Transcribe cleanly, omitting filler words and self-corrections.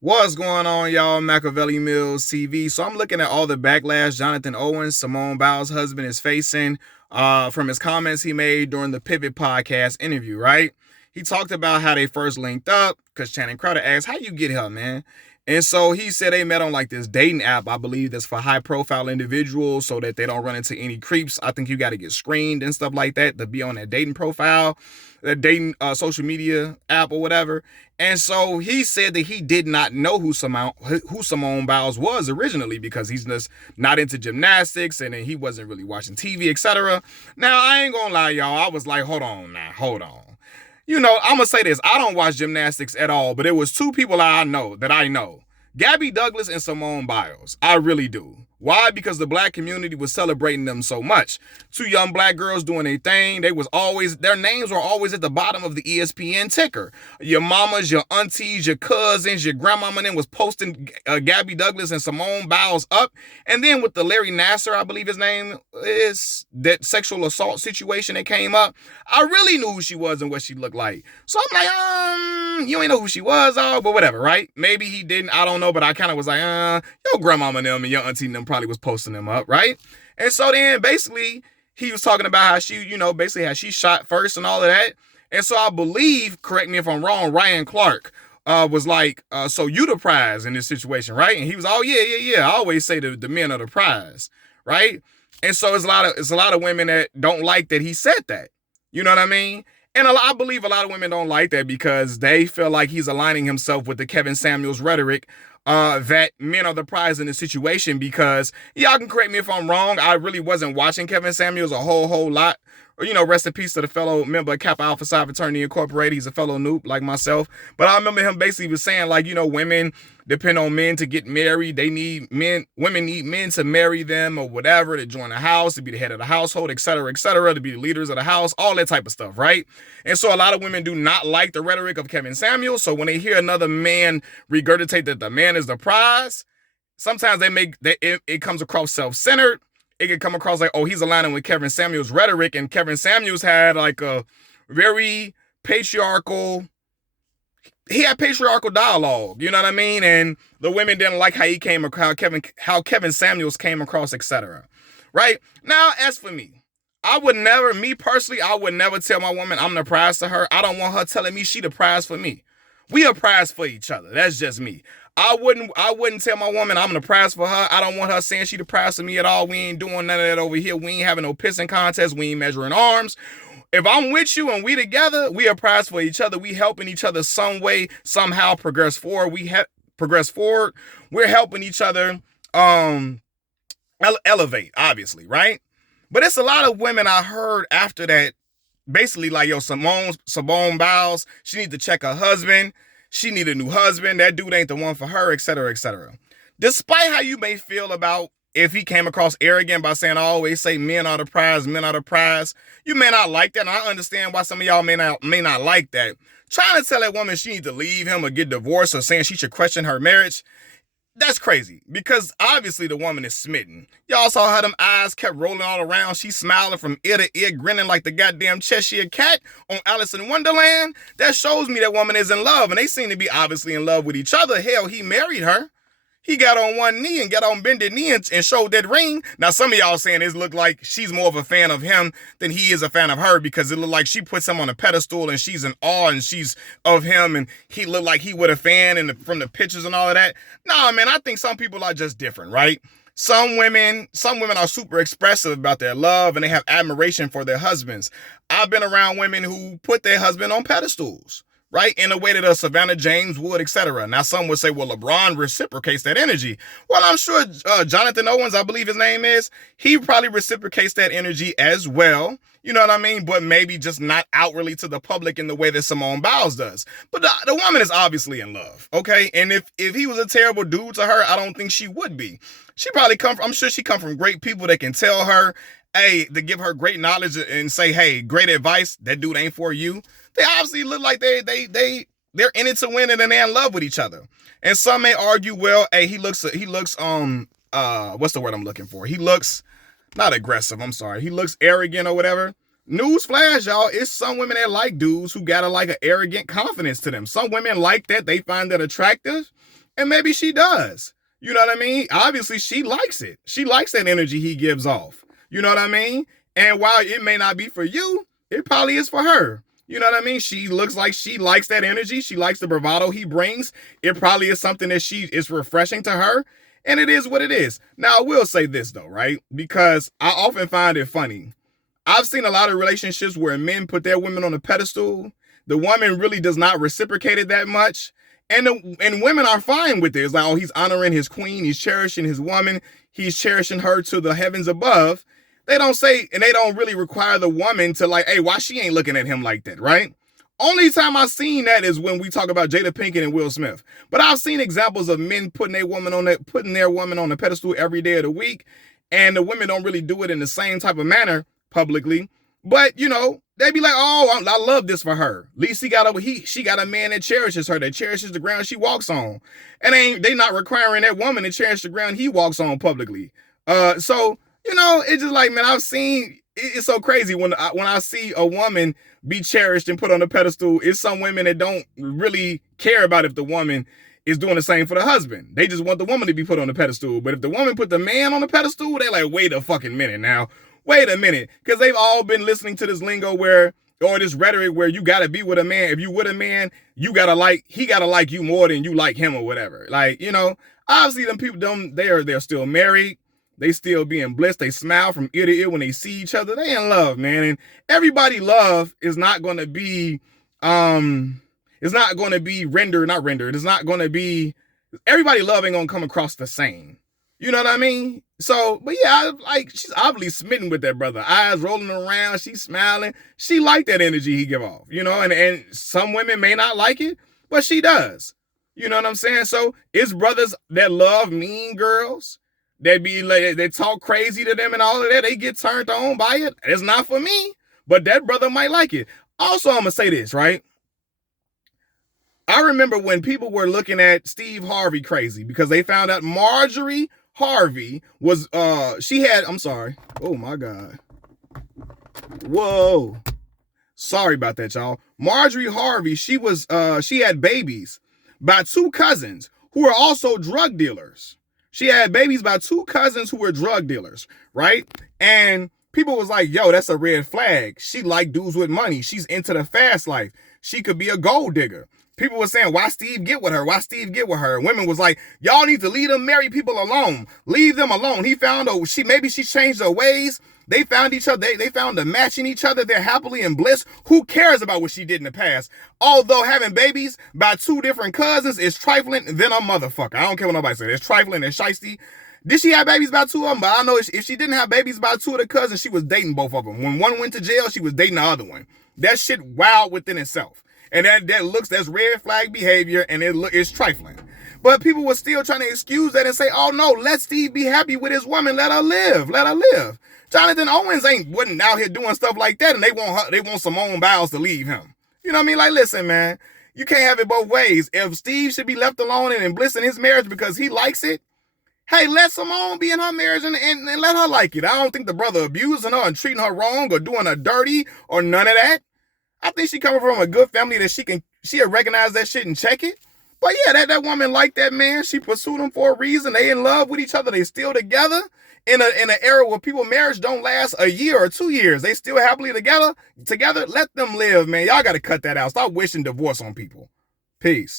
What's going on, y'all? Machiavelli Mills TV. So I'm looking at all the backlash Jonathan Owens, Simone Biles' husband, is facing from his comments he made during the Pivot podcast interview, right? He talked about how they first linked up because Channing Crowder asked, how you get her, man? And so he said they met on like this dating app, I believe that's for high profile individuals so that they don't run into any creeps. I think you got to get screened and stuff like that to be on that dating profile, that dating social media app or whatever. And so he said that he did not know who Simone Biles was originally because he's just not into gymnastics and he wasn't really watching TV, etc. Now, I ain't gonna lie, y'all. I was like, hold on now, hold on. I'm gonna say this. I don't watch gymnastics at all, but it was two people that I know. Gabby Douglas and Simone Biles. I really do. Why? Because the black community was celebrating them so much. Two young black girls doing their thing. Their names were always at the bottom of the ESPN ticker. Your mamas, your aunties, your cousins, your grandmama then was posting Gabby Douglas and Simone Biles up. And then with the Larry Nasser, I believe his name is, that sexual assault situation that came up, I really knew who she was and what she looked like. So I'm like, you ain't know who she was, but whatever, right? Maybe he didn't, I don't know, but I kind of was like, your grandmama and them and your auntie and them probably was posting them up, right? And so then basically he was talking about how she, basically how she shot first and all of that. And so I believe, correct me if I'm wrong, Ryan Clark was like, so you the prize in this situation, right? And he was, oh yeah. I always say the men are the prize, right? And so it's a lot of women that don't like that he said that. You know what I mean? And I believe a lot of women don't like that because they feel like he's aligning himself with the Kevin Samuels rhetoric that men are the prize in the situation because, y'all can correct me if I'm wrong, I really wasn't watching Kevin Samuels a whole lot. Rest in peace to the fellow member of Kappa Alpha Psi Fraternity Incorporated. He's a fellow noob like myself. But I remember him basically was saying, like, women depend on men to get married. Women need men to marry them or whatever, to join the house, to be the head of the household, et cetera, to be the leaders of the house, all that type of stuff, right? And so a lot of women do not like the rhetoric of Kevin Samuels. So when they hear another man regurgitate that the man is the prize, sometimes it comes across self-centered. It can come across like, oh, he's aligning with Kevin Samuels' rhetoric, and Kevin Samuels had like a very patriarchal dialogue, you know what I mean? And the women didn't like how Kevin Samuels came across, etc. Right? Now, as for me, I would never tell my woman I'm the prize to her. I don't want her telling me she the prize for me. We are prize for each other. That's just me. I wouldn't tell my woman I'm the prize for her. I don't want her saying she the prize for me at all. We ain't doing none of that over here. We ain't having no pissing contest. We ain't measuring arms. If I'm with you and we together, we are prize for each other. We helping each other some way, somehow progress forward. Progress forward. We're helping each other elevate, obviously, right? But it's a lot of women I heard after that, basically like, yo, Simone Biles, she need to check her husband. She need a new husband. That dude ain't the one for her, etc., etc. Despite how you may feel about if he came across arrogant by saying, I always say men are the prize, you may not like that. And I understand why some of y'all may not like that. Trying to tell that woman she needs to leave him or get divorced or saying she should question her marriage, that's crazy because obviously the woman is smitten. Y'all saw how them eyes kept rolling all around. She's smiling from ear to ear, grinning like the goddamn Cheshire Cat on Alice in Wonderland. That shows me that woman is in love, and they seem to be obviously in love with each other. Hell, he married her. He got on one knee and got on bended knee and showed that ring. Now, some of y'all saying it looked like she's more of a fan of him than he is a fan of her because it looked like she puts him on a pedestal and she's in awe and she's of him and he looked like he would a fan from the pictures and all of that. Nah, man, I think some people are just different, right? Some women are super expressive about their love and they have admiration for their husbands. I've been around women who put their husband on pedestals, right? In a way that a Savannah James would, etc. Now, some would say, well, LeBron reciprocates that energy. Well, I'm sure Jonathan Owens, I believe his name is, he probably reciprocates that energy as well. You know what I mean? But maybe just not outwardly to the public in the way that Simone Biles does. But the woman is obviously in love, okay? And if he was a terrible dude to her, I don't think she would be. I'm sure she come from great people that can tell her, hey, to give her great knowledge and say, hey, great advice, that dude ain't for you. They obviously look like they're in it to win it and they're in love with each other. And some may argue, well, hey, he looks what's the word I'm looking for? He looks not aggressive, I'm sorry. He looks arrogant or whatever. Newsflash, y'all, it's some women that like dudes who got like an arrogant confidence to them. Some women like that, they find that attractive. And maybe she does. You know what I mean? Obviously, she likes it. She likes that energy he gives off. You know what I mean? And while it may not be for you, it probably is for her. You know what I mean? She looks like she likes that energy. She likes the bravado he brings. It probably is something that she is refreshing to her. And it is what it is. Now, I will say this, though, right? Because I often find it funny. I've seen a lot of relationships where men put their women on a pedestal. The woman really does not reciprocate it that much. And women are fine with it. It's like, oh, he's honoring his queen. He's cherishing his woman. He's cherishing her to the heavens above. They don't say, and they don't really require the woman to like, hey, why she ain't looking at him like that, right? Only time I've seen that is when we talk about Jada Pinkett and Will Smith. But I've seen examples of men putting their woman on the pedestal every day of the week, and the women don't really do it in the same type of manner publicly. But you know, they be like, oh, I love this for her. At least she got a man that cherishes her, that cherishes the ground she walks on. And they not requiring that woman to cherish the ground he walks on publicly. So you know, it's just like, man, I've seen, it's so crazy when I see a woman be cherished and put on a pedestal. It's some women that don't really care about if the woman is doing the same for the husband. They just want the woman to be put on the pedestal. But if the woman put the man on the pedestal, they like, wait a fucking minute now. Wait a minute. Because they've all been listening to this lingo or this rhetoric where you got to be with a man. If you with a man, he got to like you more than you like him or whatever. Like, you know, obviously them people, they're still married. They still being blessed. They smile from ear to ear when they see each other. They in love, man. And everybody love is not going to be, it's not going to be not rendered. It's not going to be, everybody love ain't going to come across the same. You know what I mean? So, but yeah, she's obviously smitten with that brother. Eyes rolling around. She's smiling. She like that energy he give off, you know, and some women may not like it, but she does. You know what I'm saying? So it's brothers that love mean girls. They be like, they talk crazy to them and all of that. They get turned on by it. It's not for me, but that brother might like it. Also, I'm going to say this, right? I remember when people were looking at Steve Harvey crazy because they found out Marjorie Harvey was, I'm sorry. Oh my God. Whoa. Sorry about that, y'all. Marjorie Harvey, she had babies by two cousins who were also drug dealers. She had babies by two cousins who were drug dealers, right? And people was like, yo, that's a red flag. She like dudes with money. She's into the fast life. She could be a gold digger. People were saying, why Steve get with her? Why Steve get with her? And women was like, y'all need to leave them married people alone. Leave them alone. He found maybe she changed her ways. They found each other. They found a match in each other. They're happily in bliss. Who cares about what she did in the past? Although having babies by two different cousins is trifling than a motherfucker. I don't care what nobody says. It's trifling and shiesty. Did she have babies by two of them? But I know if she didn't have babies by two of the cousins, she was dating both of them. When one went to jail, she was dating the other one. That shit wild within itself. And that's red flag behavior, and it's trifling. But people were still trying to excuse that and say, oh no, let Steve be happy with his woman. Let her live. Jonathan Owens wasn't out here doing stuff like that, and they want Simone Biles to leave him. You know what I mean? Like, listen, man, you can't have it both ways. If Steve should be left alone and in bliss in his marriage because he likes it, hey, let Simone be in her marriage and let her like it. I don't think the brother abusing her and treating her wrong or doing her dirty or none of that. I think she coming from a good family that she'll recognize that shit and check it. But yeah, that woman liked that man. She pursued him for a reason. They in love with each other. They still together in an era where people marriage don't last a year or 2 years. They still happily together. Let them live, man. Y'all got to cut that out. Stop wishing divorce on people. Peace.